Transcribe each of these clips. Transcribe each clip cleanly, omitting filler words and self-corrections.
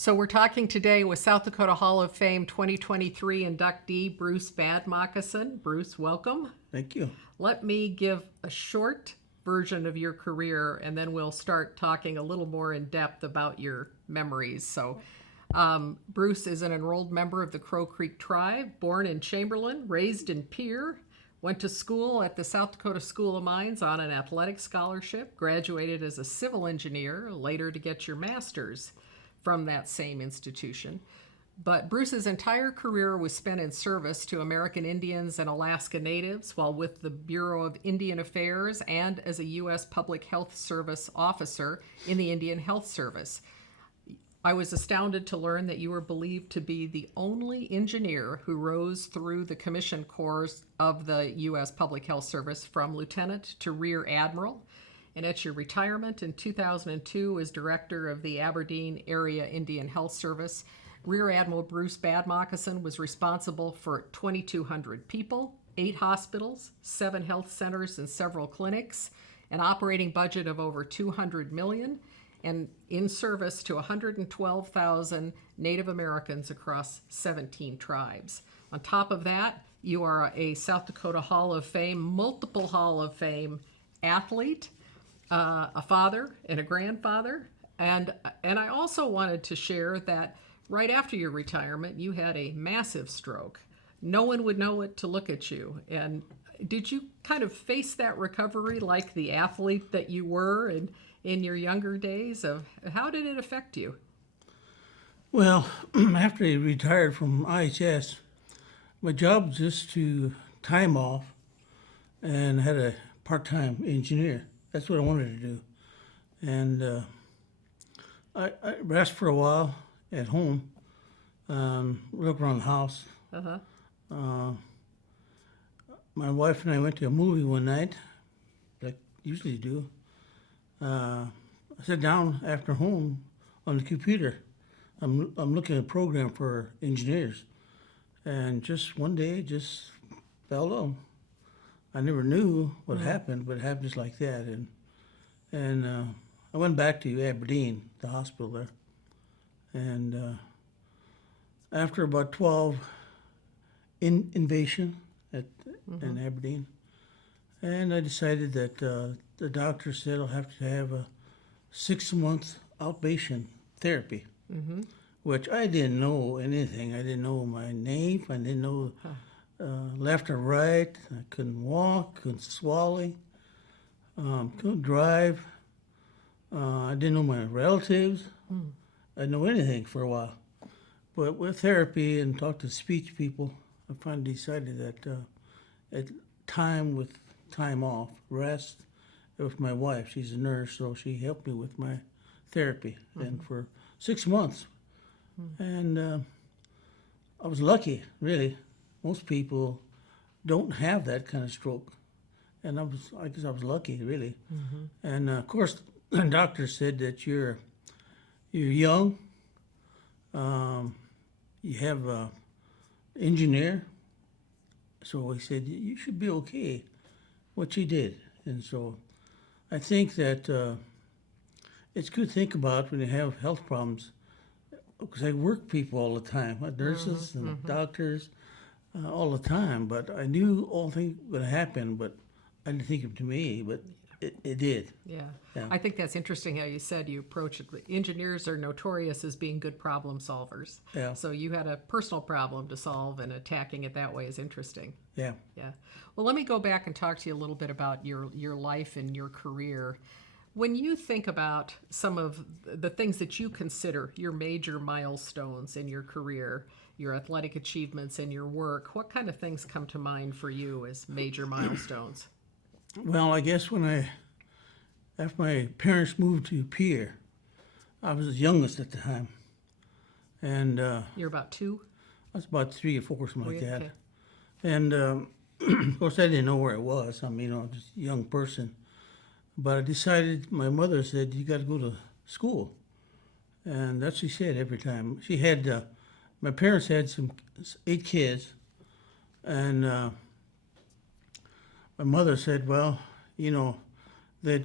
So we're talking today with South Dakota Hall of Fame 2023 inductee Bruce Bad Moccasin. Bruce, welcome. Thank you. Let me give a short version of your career, and then we'll start talking a little more in depth about your memories. Bruce is an enrolled member of the Crow Creek tribe, born in Chamberlain, raised in Pierre, went to school at the South Dakota School of Mines on an athletic scholarship, graduated as a civil engineer, later to get your master's from that same institution. But Bruce's entire career was spent in service to American Indians and Alaska Natives while with the Bureau of Indian Affairs and as a U.S. Public Health Service officer in the Indian Health Service. I was astounded to learn that you were believed to be the only engineer who rose through the commission corps of the U.S. Public Health Service from lieutenant to rear admiral. And at your retirement in 2002 as director of the Aberdeen Area Indian Health Service, Rear Admiral Bruce Bad Moccasin was responsible for 2,200 people, 8 hospitals, 7 health centers, and several clinics, an operating budget of over $200 million, and in service to 112,000 Native Americans across 17 tribes. On top of that, you are a South Dakota Hall of Fame, multiple Hall of Fame athlete, a father and a grandfather, and I also wanted to share that right after your retirement, you had a massive stroke. No one would know it to look at you. And did you kind of face that recovery like the athlete that you were in your younger days? Of how did it affect you? Well, after I retired from IHS, my job was just to time off and had a part-time engineer. That's what I wanted to do. And I rested for a while at home, look around the house. My wife and I went to a movie one night, like usually do. I sat down after home on the computer. I'm looking at a program for engineers, and just one day, just fell down. I never knew what happened, but it happened just like that. And I went back to Aberdeen, the hospital there, and after about 12 invasion in Aberdeen, and I decided that the doctor said I'll have to have a 6-month outpatient therapy, which I didn't know anything. I didn't know my name. I didn't know left or right. I couldn't walk, couldn't swallow, couldn't drive. I didn't know my relatives. I didn't know anything for a while. But with therapy and talk to speech people, I finally decided that at time with time off, rest with my wife. She's a nurse, so she helped me with my therapy. And for 6 months. And I was lucky, really. Most people don't have that kind of stroke. And I guess I was lucky, really. And of course, the doctor said that you're young, you have an engineer, so he said you should be okay, which he did. And so I think that it's good to think about when you have health problems, because I work people all the time, nurses and doctors, all the time. But I knew all things would happen, but I didn't think it to me, but it did. Yeah. I think that's interesting how you said you approach it. Engineers are notorious as being good problem solvers. Yeah. So you had a personal problem to solve, and attacking it that way is interesting. Yeah. Yeah. Well, let me go back and talk to you a little bit about your life and your career. When you think about some of the things that you consider your major milestones in your career, your athletic achievements and your work, what kind of things come to mind for you as major milestones? Well, I guess after my parents moved to Pierre, I was the youngest at the time. And You're about 2? I was about 3 or 4, something like that. Okay. And of course, I didn't know where it was. I mean, I was just a young person. But I decided, my mother said, you got to go to school. And that's what she said every time. She had, my parents had 8 kids. And my mother said, well, that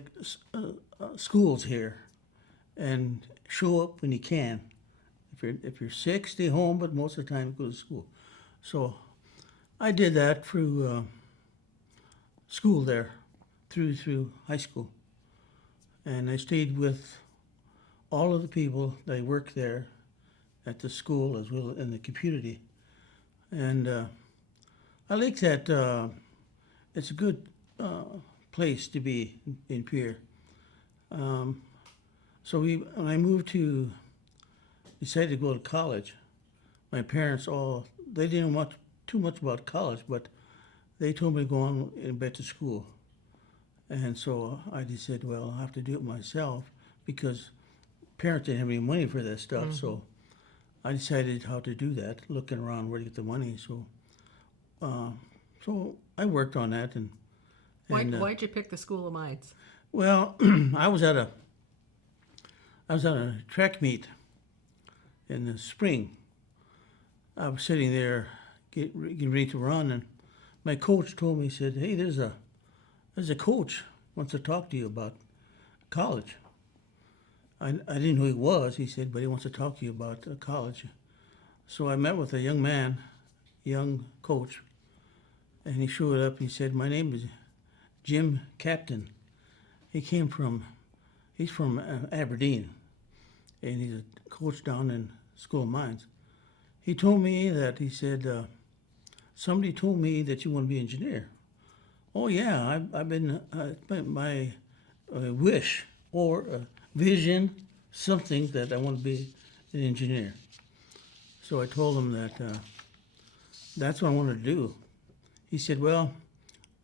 schools here, and show up when you can. If you're sick, stay home, but most of the time go to school. So I did that through school there, through high school, and I stayed with all of the people that worked there at the school as well in the community, and I like that. It's a good place to be in Pierre. So when I decided to go to college, my parents they didn't want too much about college, but they told me to go on and back to school. And so I just said, well, I'll have to do it myself because parents didn't have any money for that stuff. Mm-hmm. So I decided how to do that, looking around where to get the money. So I worked on that. Why'd you pick the School of Mines? Well, I was at a track meet in the spring. I was sitting there getting ready to run, and my coach told me, he said, hey, there's a coach wants to talk to you about college. I didn't know who he was, he said, but he wants to talk to you about college. So I met with a young coach, and he showed up, he said, my name is Jim Captain. He's from Aberdeen, and he's a coach down in School of Mines. He told me that, he said, somebody told me that you want to be an engineer. Oh yeah, I've been my wish or a vision, something that I want to be an engineer. So I told him that that's what I wanted to do. He said, well,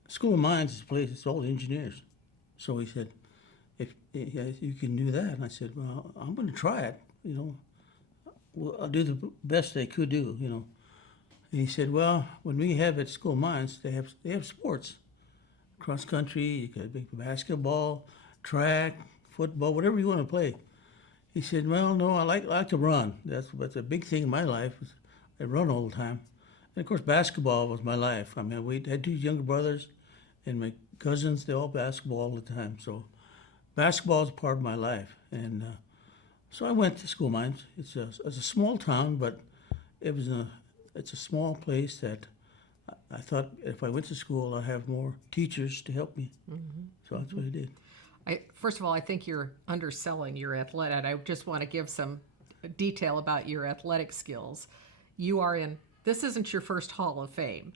School of Mines is a place, it's all engineers. So he said, if you can do that. And I said, well, I'm going to try it, Well, I'll do the best I could do, And he said, well, when we have at School of Mines, they have sports. Cross country, you could be basketball, track, football, whatever you want to play. He said, well, no, I like to run. That's a big thing in my life. I run all the time. And of course, basketball was my life. I mean, we had two younger brothers, and my cousins, they all basketball all the time. So basketball is a part of my life. And so I went to School of Mines. It's a small town, but it's a small place that I thought if I went to school, I'd have more teachers to help me. Mm-hmm. So that's what I did. First of all, I think you're underselling your athletic. I just want to give some detail about your athletic skills. This isn't your first Hall of Fame.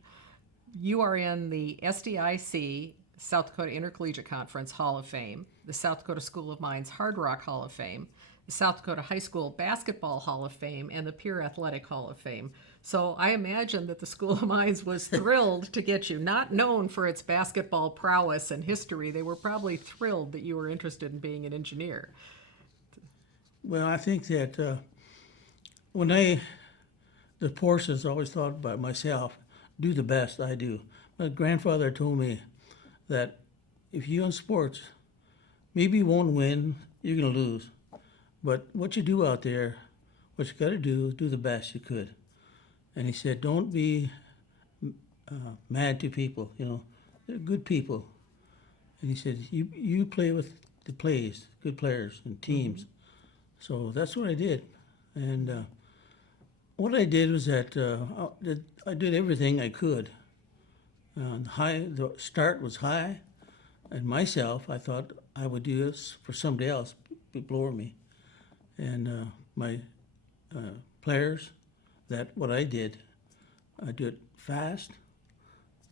You are in the SDIC, South Dakota Intercollegiate Conference Hall of Fame, the South Dakota School of Mines Hard Rock Hall of Fame, the South Dakota High School Basketball Hall of Fame, and the Pierre Athletic Hall of Fame. So I imagine that the School of Mines was thrilled to get you. Not known for its basketball prowess and history, they were probably thrilled that you were interested in being an engineer. Well, I think that the courses, I always thought about myself, do the best I do. My grandfather told me that if you're in sports, maybe you won't win, you're going to lose. But what you do out there, what you got to do is do the best you could. And he said, don't be mad to people, they're good people. And he said, you play with the good players and teams. So that's what I did. And what I did was that I did everything I could. The start was high, and myself, I thought I would do this for somebody else below me. And my players, what I do it fast,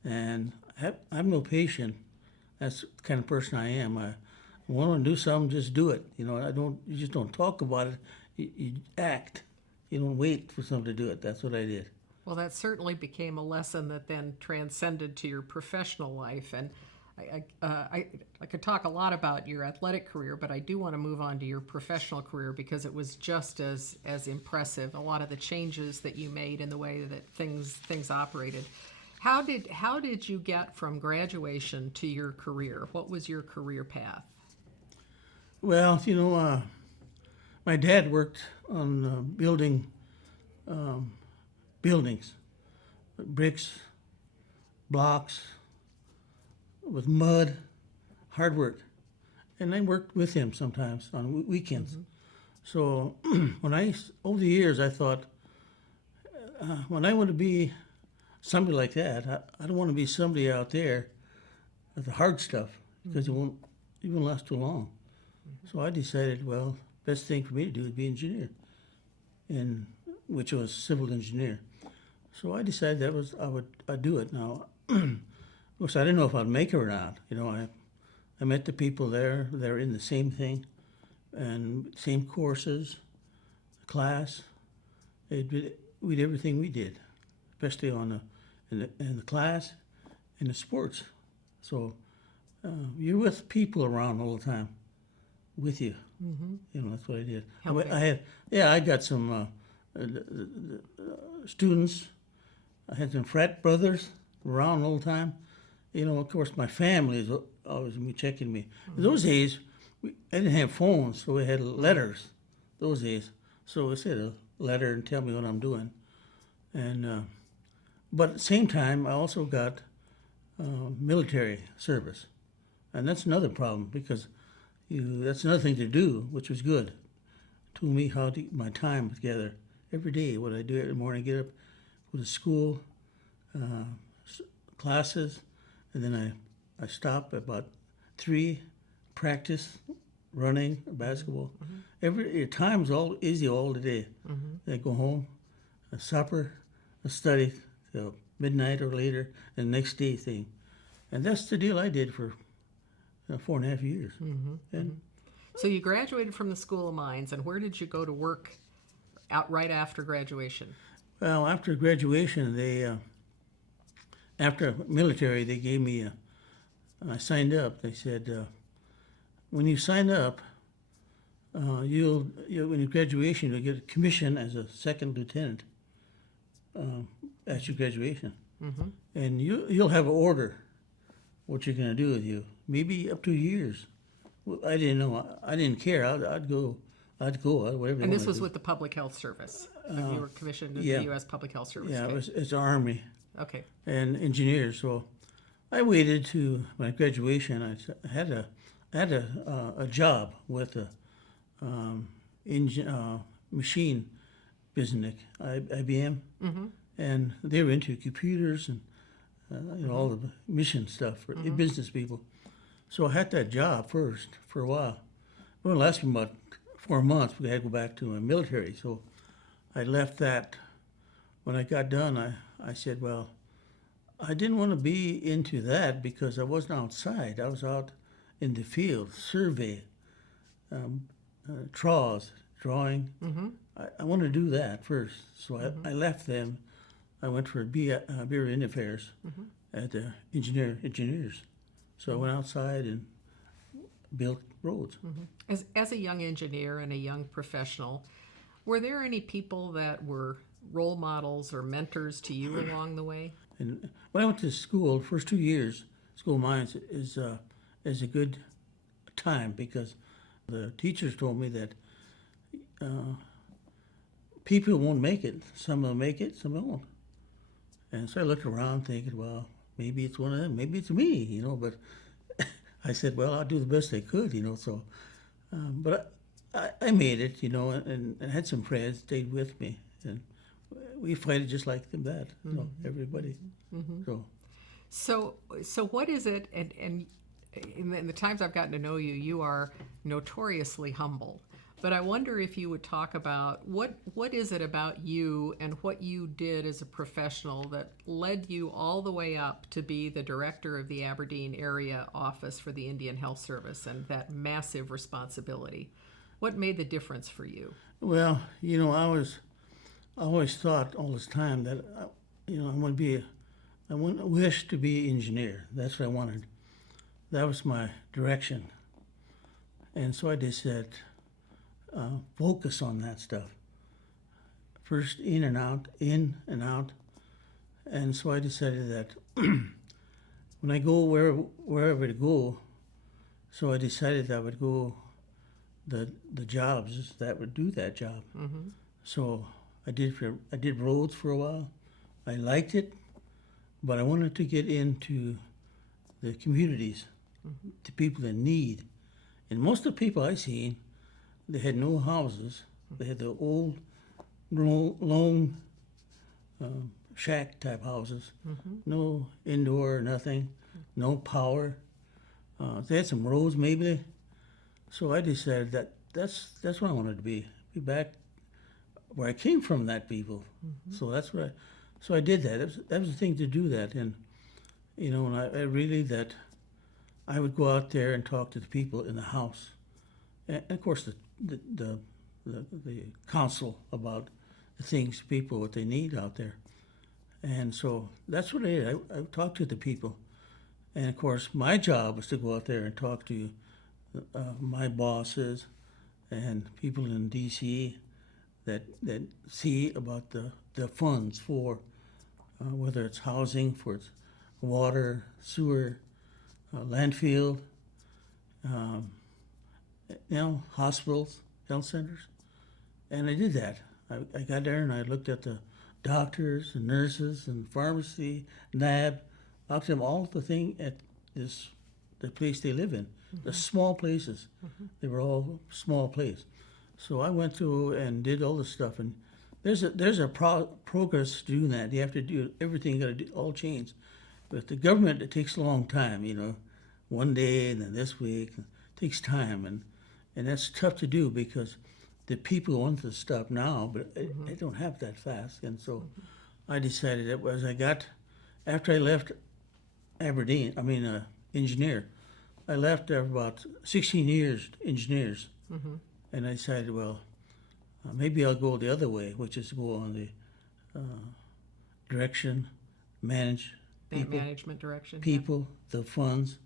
and I'm no patient. That's the kind of person I am. I want to do something, just do it. You just don't talk about it. You act. You don't wait for someone to do it. That's what I did. Well, that certainly became a lesson that then transcended to your professional life. And I could talk a lot about your athletic career, but I do want to move on to your professional career because it was just as impressive. A lot of the changes that you made in the way that things operated. How did you get from graduation to your career? What was your career path? Well, my dad worked on building buildings, bricks, blocks, with mud, hard work. And I worked with him sometimes on weekends. Mm-hmm. So over the years, I thought, when I want to be somebody like that, I don't want to be somebody out there with the hard stuff because it won't last too long. So I decided, well, best thing for me to do is be an engineer, and which was civil engineer. So I decided I'd do it. Now, of course, I didn't know if I'd make it or not. I met the people there. They're in the same thing, and same courses, class. We did everything we did, especially in the class, in the sports. So you're with people around all the time, with you. That's what I did. I got some students. I had some frat brothers around all the time. Of course, my family is always checking me. In those days, I didn't have phones, so we had letters. Those days, so I said a letter and tell me what I'm doing. And but at the same time, I also got military service, and that's another problem because that's another thing to do, which was good. Told me how to get my time together every day. What I do every morning, get up, go to school, classes, and then I stop at about 3, practice, running, basketball. Your time's all easy all the day. I go home, a supper, a study till midnight or later, and the next day thing. And that's the deal I did for 4.5 years. And So you graduated from the School of Mines, and where did you go to work right after graduation? well, after graduation, after military, they gave me I signed up. They said, when you sign up, when you graduation, you'll get a commission as a second lieutenant at your graduation. And you'll have an order what you're going to do with you, maybe up to years. Well, I didn't know. I didn't care. I'd go. Whatever. And this was with the Public Health Service. You were commissioned in yeah. the U.S. Public Health Service. Yeah, Okay. it's Army Okay. and engineers. So I waited to my graduation. I had a job with a machine business, IBM, and they were into computers and all the mission stuff for business people. So I had that job first for a while. Well, it lasted about 4 months. We had to go back to my military. So I left that. When I got done, I said, well, I didn't want to be into that because I wasn't outside. I was out in the field, survey, draws, drawing. I wanted to do that first. So I left them. I went for Bureau of Indian Affairs at the engineers. So I went outside and built roads. As a young engineer and a young professional, were there any people that were role models or mentors to you along the way? And when I went to school, first 2 years, School of Mines is a good time because the teachers told me that people won't make it. Some will make it, some won't. And so I looked around thinking, well, maybe it's one of them, maybe it's me, but I said, well, I'll do the best I could, so, but I made it, and had some friends stayed with me, and we fighted just like that, everybody. So what is it, and in the times I've gotten to know you, you are notoriously humble. But I wonder if you would talk about what is it about you and what you did as a professional that led you all the way up to be the director of the Aberdeen Area Office for the Indian Health Service and that massive responsibility. What made the difference for you? Well, I always thought all this time that I wish to be an engineer. That's what I wanted. That was my direction. And so I just said, focus on that stuff. First in and out. And so I decided that when I go wherever to go, so I decided I would go the jobs that would do that job. So I did roads for a while. I liked it, but I wanted to get into the communities, the people in need. And most of the people I seen, they had no houses. They had the old, lone shack type houses. No indoor, nothing, no power. They had some roads maybe. So I decided that's what I wanted to be back where I came from. That people. So that's what. So I did that. That was the thing to do that, and and I really that I would go out there and talk to the people in the house, and of course the council about the things people what they need out there, and so that's what I did. I talked to the people, and of course my job was to go out there and talk to my bosses and people in DC that see about the funds for whether it's housing, for its water, sewer, landfill, hospitals, health centers. And I did that. I got there and I looked at the doctors and nurses and pharmacy, lab, talked to them all the thing at the place they live in. The small places. They were all small places. So I went through and did all this stuff, and there's a progress doing that. You have to do everything. You got to do all change. But the government, it takes a long time. One day and then this week. It takes time, and that's tough to do because the people want the stuff now, but they don't have that fast. And so I decided that after I left Aberdeen, engineer. I left there about 16 years, engineers, and I decided, well, maybe I'll go the other way, which is go on the management direction. People, the funds,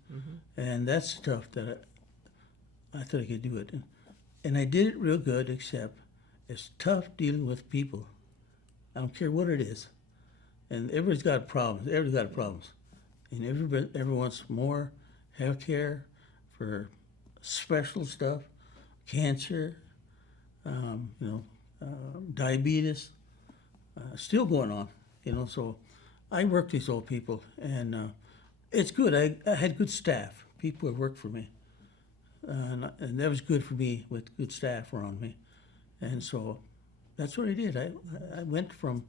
and that's stuff that I thought I could do it. And I did it real good, except it's tough dealing with people. I don't care what it is. And everybody's got problems. And everybody wants more health care for special stuff, cancer, diabetes, still going on, so I work these old people, and it's good. I had good staff, people who worked for me, and that was good for me with good staff around me, and so that's what I did. I went from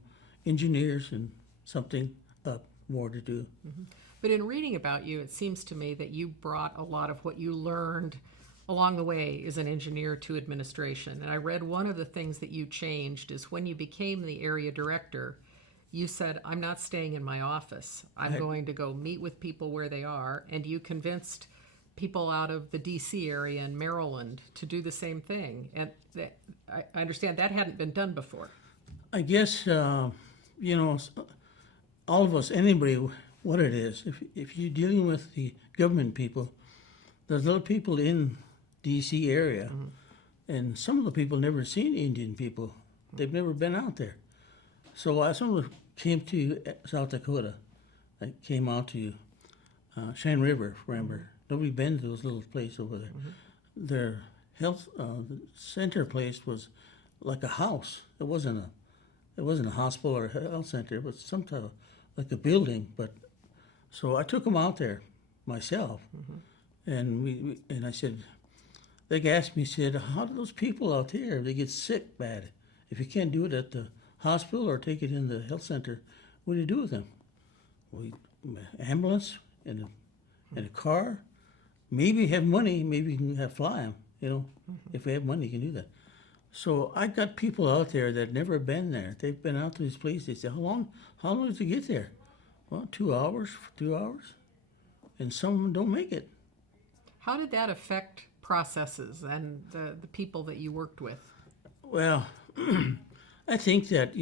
engineers and something up more to do. But in reading about you, it seems to me that you brought a lot of what you learned along the way as an engineer to administration. And I read one of the things that you changed is when you became the area director, you said, I'm not staying in my office. I'm going to go meet with people where they are. And you convinced people out of the DC area and Maryland to do the same thing. And I understand that hadn't been done before. I guess, all of us, anybody, what it is, if you're dealing with the government people, there's little people in D.C. area, and some of the people never seen Indian people. They've never been out there. So some of them came to South Dakota. I came out to Cheyenne River, remember. Nobody been to those little places over there. Their health center place was like a house. It wasn't a hospital or a health center. It was some type of like a building. But so I took them out there myself, and I said, they asked me, said, how do those people out here, they get sick bad? If you can't do it at the hospital or take it in the health center, what do you do with them? Ambulance and a car. Maybe have money, maybe you can fly them. If we have money, you can do that. So I got people out there that never been there. They've been out to these places. They say, how long does it get there? Well, 2 hours. And some of them don't make it. How did that affect processes and the people that you worked with? Well, I think that,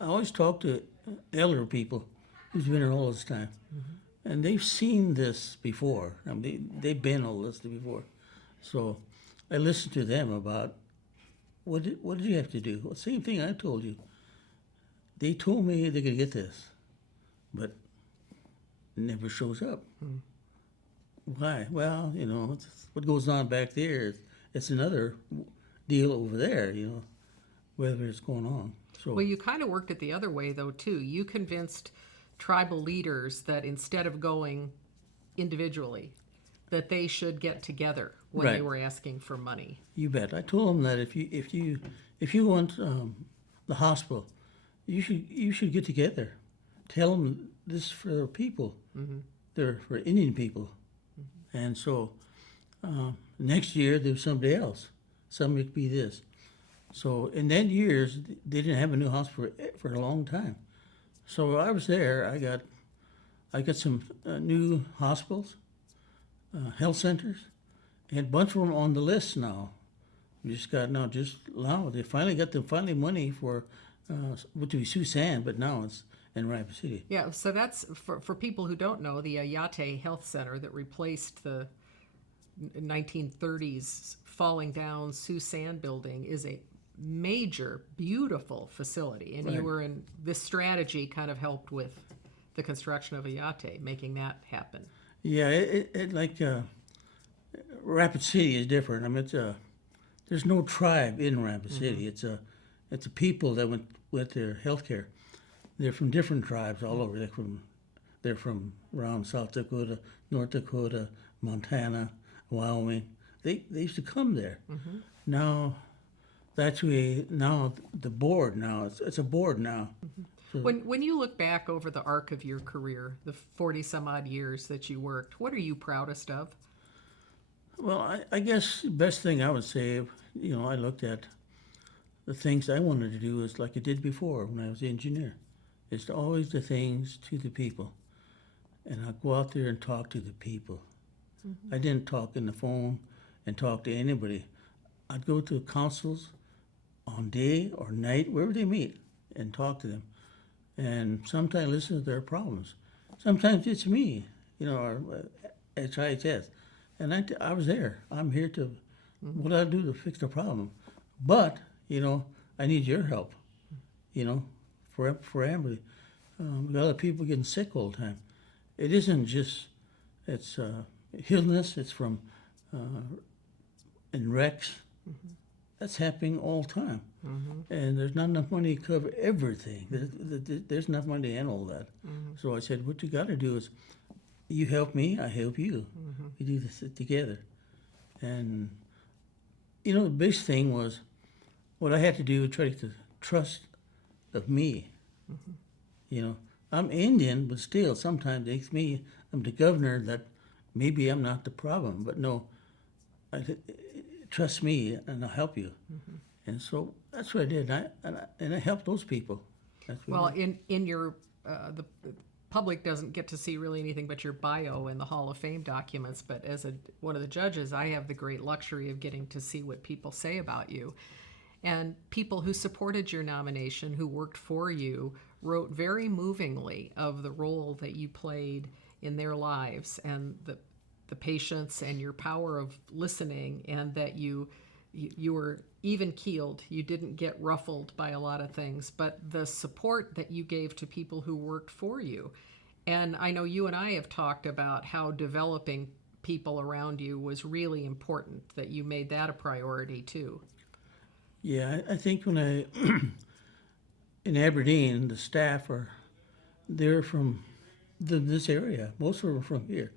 I always talk to elder people who's been here all this time. And they've seen this before. They've been all this before. So I listened to them about what did you have to do? Well, same thing I told you. They told me they could get this, but it never shows up. Why? Well, what goes on back there, it's another deal over there, whether it's going on. So, well, you kind of worked it the other way, though, too. You convinced tribal leaders that instead of going individually, that they should get together when they Right. were asking for money. You bet. I told them that if you want the hospital, you should get together. Tell them this is for people. They're for Indian people, and so next year there's somebody else. Somebody could be this. So in that years they didn't have a new hospital for a long time. So I was there. I got some new hospitals, health centers, and a bunch of them on the list now. We just got now they finally got the money for what to be Susan, but now it's in Rapid City. Yeah, so that's for people who don't know, the Ayate Health Center that replaced the 1930s falling down Susan building is a major, beautiful facility, and you Right. were in this strategy kind of helped with the construction of Ayate, making that happen. Yeah, it like Rapid City is different. I mean, there's no tribe in Rapid City. It's a people that went with their healthcare. They're from different tribes all over. They're from around South Dakota, North Dakota, Montana, Wyoming. They used to come there. Now now the board now it's a board now. When you look back over the arc of your career, the 40 some odd years that you worked, what are you proudest of? Well, I guess the best thing I would say, I looked at the things I wanted to do is like I did before when I was the engineer. It's always the things to the people. And I'd go out there and talk to the people. I didn't talk in the phone and talk to anybody. I'd go to councils on day or night, wherever they meet, and talk to them. And sometimes listen to their problems. Sometimes it's me, or HIHS. And I was there. I'm here to, what I do to fix the problem. But, I need your help, for Amberley. We got other people getting sick all the time. It isn't just, it's illness, it's from, and wrecks. That's happening all the time. And there's not enough money to cover everything. There's enough money to handle all that. So I said, what you got to do is, you help me, I help you. We do this together. And, the biggest thing was, what I had to do was try to get the trust of me. I'm Indian, but still, sometimes it makes me, I'm the governor, that maybe I'm not the problem. But no, trust me, and I'll help you. And so that's what I did. And I helped those people. That's what I did. In your the public doesn't get to see really anything but your bio and the Hall of Fame documents, but as one of the judges, I have the great luxury of getting to see what people say about you. And people who supported your nomination, who worked for you, wrote very movingly of the role that you played in their lives and the patience and your power of listening, and that you were even-keeled. You didn't get ruffled by a lot of things, but the support that you gave to people who worked for you. And I know you and I have talked about how developing people around you was really important, that you made that a priority too. Yeah, I think when in Aberdeen, the staff they're from this area. Most of them are from here.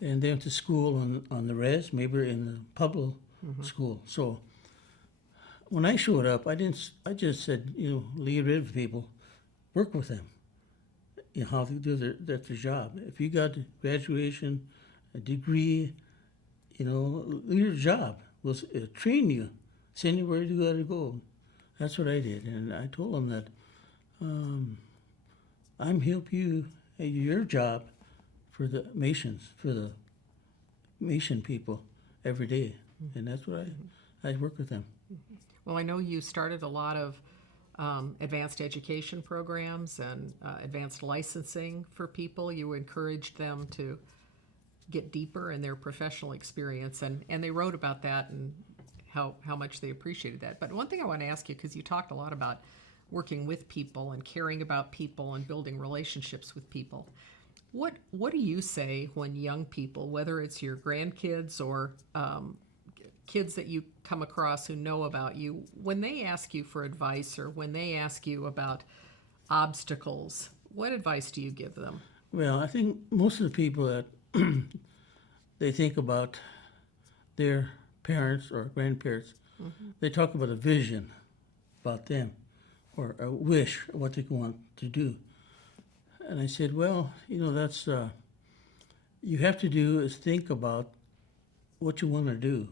And they went to school on the res, maybe in the public school. So when I showed up, I just said, leave it to people, work with them, how to do their job. If you got a graduation, a degree, do your job. We'll train you, send you where you got to go. That's what I did. And I told them that I'm help you at your job for the Mission people every day. And that's what I work with them. Well, I know you started a lot of advanced education programs and advanced licensing for people. You encouraged them to get deeper in their professional experience, and they wrote about that and how much they appreciated that. But one thing I want to ask you, because you talked a lot about working with people and caring about people and building relationships with people. What do you say when young people, whether it's your grandkids or kids that you come across who know about you, when they ask you for advice or when they ask you about obstacles, what advice do you give them? Well, I think most of the people that they think about their parents or grandparents. They talk about a vision about them or a wish, what they want to do. And I said, well, that's, you have to do is think about what you want to do.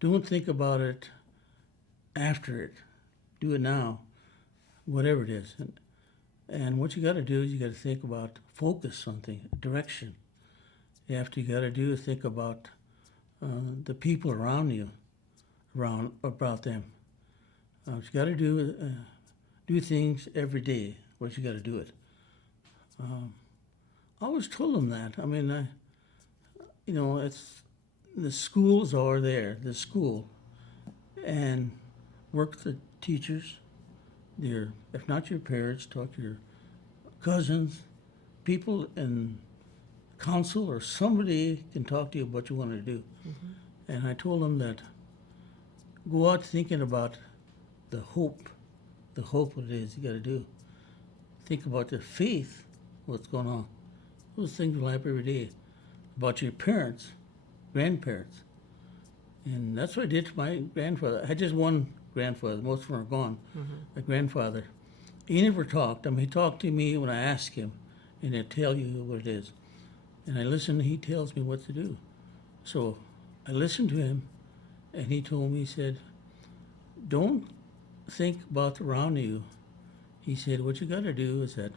Don't think about it after it. Do it now, whatever it is. And what you got to do is you got to think about focus something, direction. You got to do is think about the people around you, about them. What you got to do things every day. What you got to do it. I always told them that. I mean, it's the schools are there. The school, and work with the teachers. If not your parents, talk to your cousins, people in council, or somebody can talk to you about what you want to do. And I told them that go out thinking about the hope what it is you got to do. Think about the faith, what's going on. Those things will happen every day. About your parents, grandparents. And that's what I did to my grandfather. I had just one grandfather, most of them are gone. My grandfather. He never talked. I mean, he talked to me when I asked him, and he'd tell you what it is. And I listen, he tells me what to do. So I listened to him, and he told me, he said, don't think about around you. He said, what you got to do is that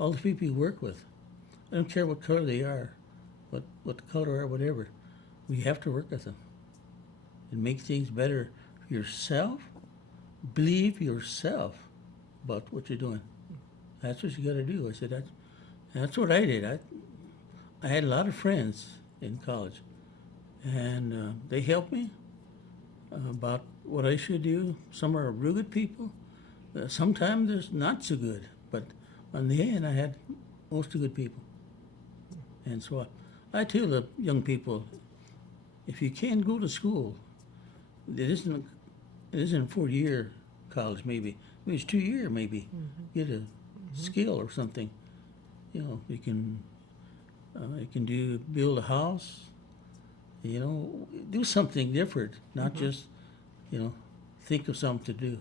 all the people you work with, I don't care what color they are, what the color or whatever, we have to work with them and make things better for yourself. Believe yourself about what you're doing. That's what you got to do. I said, that's what I did. I had a lot of friends in college, and they helped me about what I should do. Some are real good people. Sometimes there's not so good, but on the end, I had most of good people. And so I tell the young people, if you can go to school, it isn't a 4-year college, maybe it's 2-year, maybe get a skill or something. You can build a house. Do something different, not just think of something to do.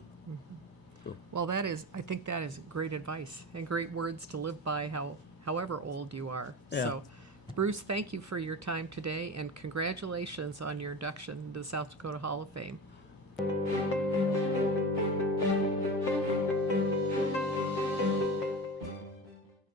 Well, I think that is great advice and great words to live by, however old you are. Yeah. So, Bruce, thank you for your time today, and congratulations on your induction into the South Dakota Hall of Fame.